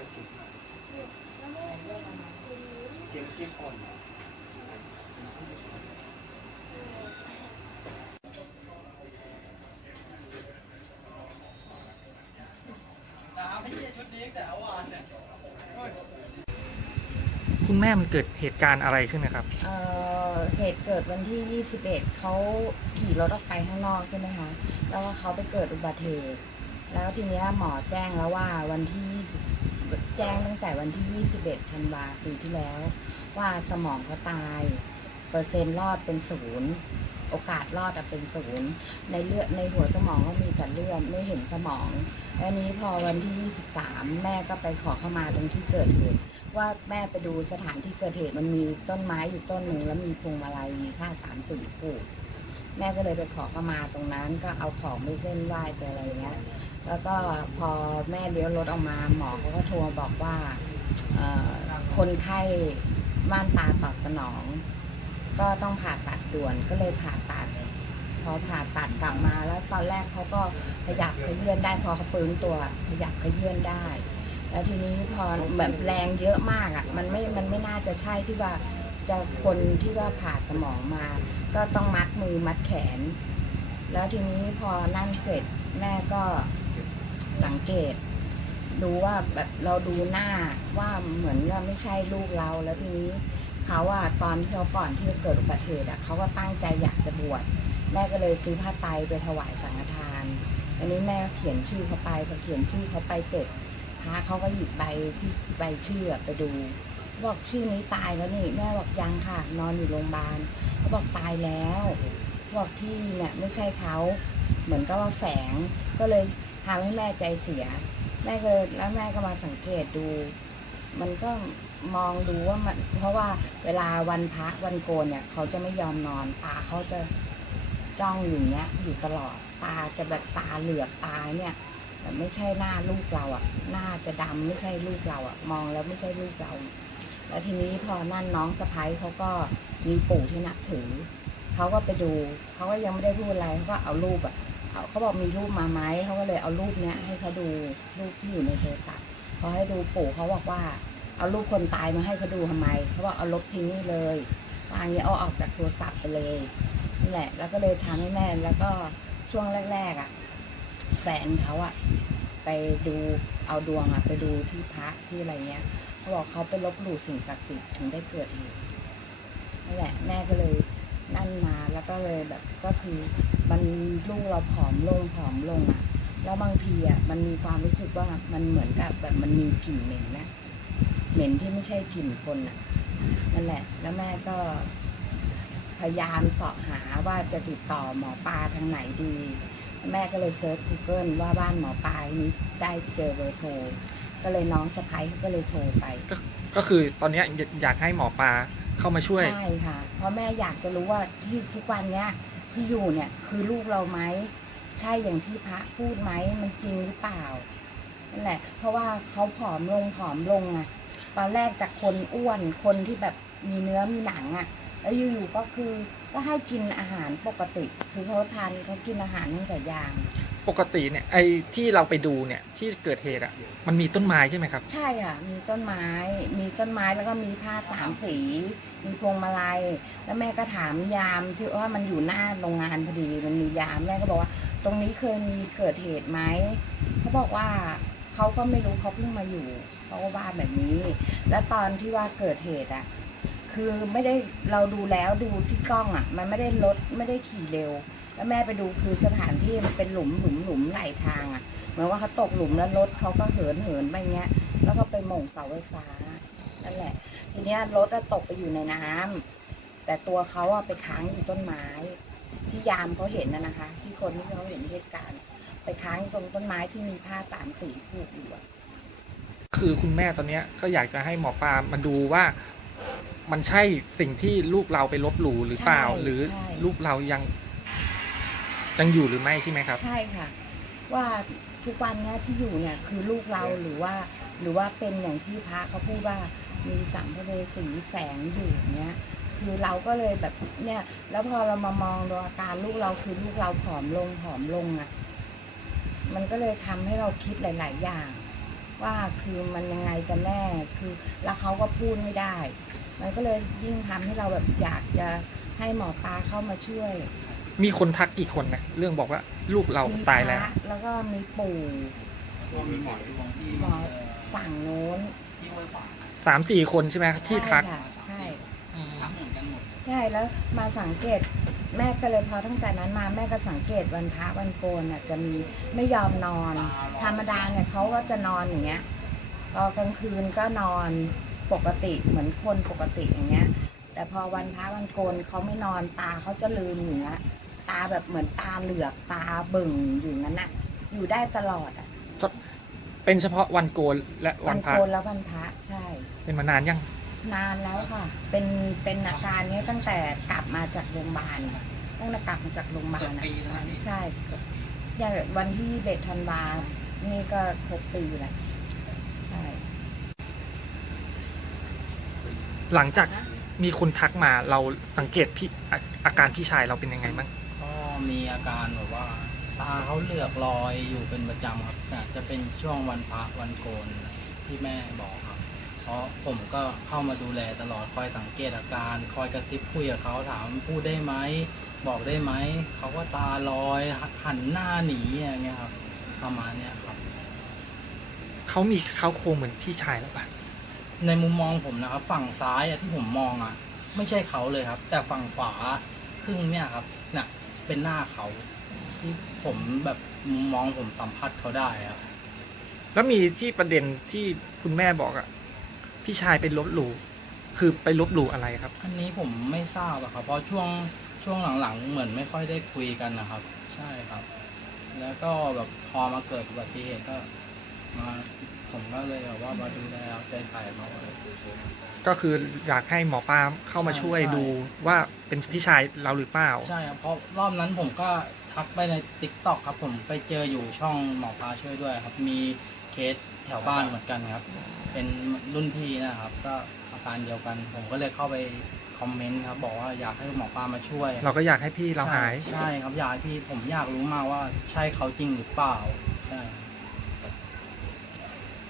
ได้กินเก็กินอ่อนคุณแม่มันเกิดเหตุการณ์อะไรขึ้นนะครับ เอ่อเหตุเกิดวันที่ 21 เขาขี่รถออกไปข้างนอกใช่ไหมคะ แล้วเขาไปเกิดอุบัติเหตุ แล้วทีนี้หมอแจ้งแล้วว่าวันที่ แจ้งตั้งแต่วันที่ 21 ธันวาปีที่แล้ว ว่าสมองเขาตาย เปอร์เซ็นต์รอดเป็นศูนย์โอกาสรอดอะเป็นศูนย์ในเลือดในหัวสมองก็มีแต่เลือดไม่เห็นสมองอันนี้พอวันที่ 23 แม่ก็ไปขอเข้ามาตรงที่เกิดเหตุว่าแม่ไปดูสถานที่เกิดเหตุมันมีต้นไม้อยู่ต้นหนึ่งแล้วมีพวงมาลัยมีผ้าสามสีผูก แม่ก็เลยไปขอเขามาตรงนั้น ก็เอาของไปเส้นไหว้ไปอะไรเงี้ย แล้วก็พอแม่เลี้ยวรถออกมาหมอเขาก็โทรบอกว่าคนไข้ม่านตาตอบสนอง ก็ต้องผ่าตัดด่วนก็เลยผ่าตัด พอผ่าตัดกลับมาแล้วตอนแรกเขาก็ขยับขยื่นได้พอเขาฟื้นตัวขยับขยื่นได้ แล้วทีนี้พอแบบแรงเยอะมากอะ มันไม่มันไม่น่าจะใช่ที่ว่า จะคนที่ว่าผ่าสมองมา ก็ต้องมัดมือมัดแขน แล้วทีนี้พอนั่นเสร็จแม่ก็สังเกต ดูว่าแบบเราดูหน้าว่าเหมือนว่าไม่ใช่ลูกเราแล้วทีนี้เขาอะตอนที่เขาก่อนที่จะเกิดอุบัติเหตุอะเขาก็ตั้งใจอยากจะบวชแม่ก็เลยซื้อผ้าไตรไปถวายสังฆทาน อันนี้แม่เขียนชื่อเขาไปพอเขียนชื่อเขาไปเสร็จพระเขาก็หยิบใบที่ใบชื่อไปดู บอกชื่อนี้ตายแล้วนี่แม่บอกยังค่ะ นอนอยู่โรงพยาบาลเขาบอกตายแล้ว บอกที่เนี่ยไม่ใช่เขาเหมือนกับว่าแฝงก็เลยทำให้แม่ใจเสีย แม่ก็เลยแล้วแม่ก็มาสังเกตดู มันก็มองดูว่ามัน เพราะว่าเวลาวันพระวันโกนเนี่ย เขาจะไม่ยอมนอนตาเขาจะจ้องอยู่เนี้ย อยู่ตลอดตาจะแบบตาเหลือกตาเนี่ยแต่ไม่ใช่หน้าลูกเราอะ่ะ หน้าจะดำไม่ใช่ลูกเราอะ่ะ มองแล้วไม่ใช่ลูกเรา แล้วทีนี้พอนั่นน้องสะพ้ายเขาก็มีปู่ที่นับถือเขาก็ไปดูเขาก็ยังไม่ได้พูดอะไรเขาก็เอารูปอะ่ะเขาบอกมีรูปมาไหมเขาก็เลยเอารูปเนี้ยให้เขาดูรูปที่อยู่ในโทรศัพท์พอให้ดูปู่เขาบอกว่า เอารูปคนตายมาให้เขาดูทำไมเขาบอกเอาลบทิ้งนี่เลยวางนี้เอาออกจากโทรศัพท์ไปเลยนั่นแหละ แล้วก็เลยทำให้แม่แล้วก็ช่วงแรกๆอะ่ะ แฟนเขาอะไปดูเอาดวงอะไปดูที่พระที่อะไรเงี้ย เขาบอกเขาไปลบหลู่สิ่งศักดิ์สิทธิ์ถึงได้เกิดเหตุนั่นแหละ แม่ก็เลยนั่นมาแล้วก็เลยแบบก็คือมันลูกเราผอมลงผอมลงอะแล้วบางทีอะมันมีความรู้สึกว่ามันเหมือนกับแบบมันมีกลิ่นเหม็นนะเหม็นที่ไม่ใช่กลิ่นคนอะนั่นแหละ แล้วแม่ก็พยายามสาะหาว่าจะติดต่อหมอปลาทางไหนดี แม่ก็เลยเซิร์ช Google ว่าบ้านหมอปลายนี้ได้เจอเบอร์โทร ก็เลยน้องสะพ้ายก็เลยโทรไป ก็คือตอนเนี้ยอยากอยากให้หมอปลาเข้ามาช่วย ใช่ค่ะ เพราะแม่อยากจะรู้ว่าที่ทุกวันเนี้ยที่อยู่เนี่ยคือลูกเราไหมใช่อย่างที่พระพูดไหมมันจริงหรือเปล่านั่นแหละ เพราะว่าเขาผอมลงผอมลงอะตอนแรกจากคนอ้วนคนที่แบบมีเนื้อมีหนังอะแล้วอยู่ๆก็คือก็ให้กินอาหารปกติ คือเขาทานเขากินอาหารตั้งแต่ยาง ปกติเนี่ยไอ้ที่เราไปดูเนี่ยที่เกิดเหตุอะมันมีต้นไม้ใช่ไหมครับ ใช่ค่ะ มีต้นไม้ มีต้นไม้แล้วก็มีผ้าสามสี มีพวงมาลัย แล้วแม่ก็ถามยามที่ว่ามันอยู่หน้าโรงงานพอดี มันมียามแม่ก็บอกว่า ตรงนี้เคยมีเกิดเหตุไหมเขาบอกว่าเขาก็ไม่รู้เขาเพิ่งมาอยู่เขาก็ว่าแบบนี้ แล้วตอนที่ว่าเกิดเหตุอะ คือไม่ได้เราดูแล้วดูที่กล้องอะ มันไม่ได้รถไม่ได้ขี่เร็ว แล้วแม่ไปดูคือสถานที่มันเป็นหลุมหลุมหลุมไหลทางอะ เหมือนว่าเขาตกหลุมแล้วรถเขาก็เหินเหินไปเงี้ย แล้วก็ไปหม่งเสาไฟฟ้านั่นแหละ ทีเนี้ยรถอะตกไปอยู่ในน้ำแต่ตัวเขาอะไปค้างอยู่ต้นไม้ ที่ยามเขาเห็นนะนะคะ ที่คนที่เขาเห็นเหตุการณ์ ไปค้างอยู่ตรงต้นไม้ที่มีผ้าสามสีผูกอยู่อะคือคุณแม่ตอนเนี้ยก็อยากจะให้หมอปลามาดูว่ามันใช่สิ่งที่ลูกเราไปลบหลู่หรือเปล่า หรือลูกเรายัง ยังอยู่หรือไม่ใช่ไหมครับ ใช่ค่ะ ว่าทุกวันเนี้ยที่อยู่เนี่ยคือลูกเราหรือว่า หรือว่าเป็นอย่างที่พระเขาพูดว่ามีสัมภเวสีแฝงอยู่เนี้ยคือเราก็เลยแบบเนี่ยแล้วพอเรามามองดูอาการลูกเราคือลูกเราผอมลงผอมลงอะ่ะ มันก็เลยทำให้เราคิดหลาย ๆ อย่าง ว่าคือมันยังไงกันแน่คือแล้วเขาก็พูดไม่ได้ มันก็เลยยิ่งทำให้เราแบบอยากจะให้หมอปลาเข้ามาช่วย มีคนทักกี่คนนะเรื่องบอกว่าลูกเรามีตายแล้ว พระแล้วก็มีปู่มีหมอดวงที่หมอฝั่งโน้นที่ห้วยขวางสามสี่คนใช่ไหมที่ทัก ใช่ค่ะใช่อืมทักเหมือนกันหมดใช่แล้วมาสังเกตแม่ก็เลยพอตั้งแต่นั้นมาแม่ก็สังเกตวันพระวันโกนน่ะจะมีไม่ยอมนอน ธรรมดาเนี่ยเขาก็จะนอนอย่างเงี้ยพอกลางคืนก็นอนปกติเหมือนคนปกติอย่างเงี้ย แต่พอวันพระวันโกนเขาไม่นอนตาเขาจะลืมอย่างเงี้ย ตาแบบเหมือนตาเหลือกตาเบิ่งอยู่งั้นน่ะอยู่ได้ตลอดอะเป็นเฉพาะวันโกนและวัวันนพระโกนแล้ววันพระใช่ เป็นมานานยังนานแล้วค่ะ เป็นเป็นอาการนี้ตั้งแต่กลับมาจากโรงพยาบาลตั้งแต่กลับมาจากโรงพยาบาลเกือบปีแล้วนี่ใช่อย่างวันที่เบ็ดธันวานี่ก็ครบปีแล้วใช่ หลังจากมีคนทักมาเราสังเกตพี่อาอาการพี่ชายเราเป็นยังไงบ้างก็ มีอาการแบบว่า ตาเขาเหลือกลอยอยู่เป็นประจำครับน่ะจะเป็นช่วงวันพระวันโกนที่แม่บอกครับ เพราะผมก็เข้ามาดูแลตลอดคอยสังเกตอาการ คอยกระซิบคุยกับเขาถามพูดได้ไหมบอกได้ไหมเขาก็ตาลอยหันหน้าหนีอย่างเงี้ยครับประมาณเนี้ยครับเขามีเขาโครงเหมือนพี่ชายแล้วปะในมุมมองผมนะครับ ฝั่งซ้ายอะที่ผมมองอะไม่ใช่เขาเลยครับ แต่ฝั่งขวาครึ่งเนี่ยครับน่ะ เป็นหน้าเขาที่ผมแบบมุมมองผมสัมผัสเขาได้ครับแล้วมีที่ประเด็นที่คุณแม่บอกอะพี่ชายไปลบหลู่คือไปลบหลู่อะไรครับ อันนี้ผมไม่ทราบอะครับ เพราะช่วงช่วงหลังๆ เหมือนไม่ค่อยได้คุยกันนะครับ ใช่ครับ แล้วก็แบบพอมาเกิดอุบัติเหตุก็มา ผมก็เลยแบบว่ามาดูแลเอาใจใส่เขาอะไรก็คืออยากให้หมอปลาเข้ามาช่วยใช่ ดูว่าเป็นพี่ชายเราหรือเปล่า ใช่ครับเพราะรอบนั้นผมก็ทักไปในติ๊กต็อกครับ ผมไปเจออยู่ช่องหมอปลาช่วยด้วยครับ มีเคสแถวบ้านเหมือนกันครับ เป็นรุ่นพี่นะครับ ก็อาการเดียวกัน ผมก็เลยเข้าไปคอมเมนต์ครับ บอกว่าอยากให้หมอปลามาช่วยเราก็อยากให้พี่เราหาย ใช่ใช่ครับอยากให้พี่ผมอยากรู้มากว่าใช่เขาจริงหรือเปล่าใช่ครับ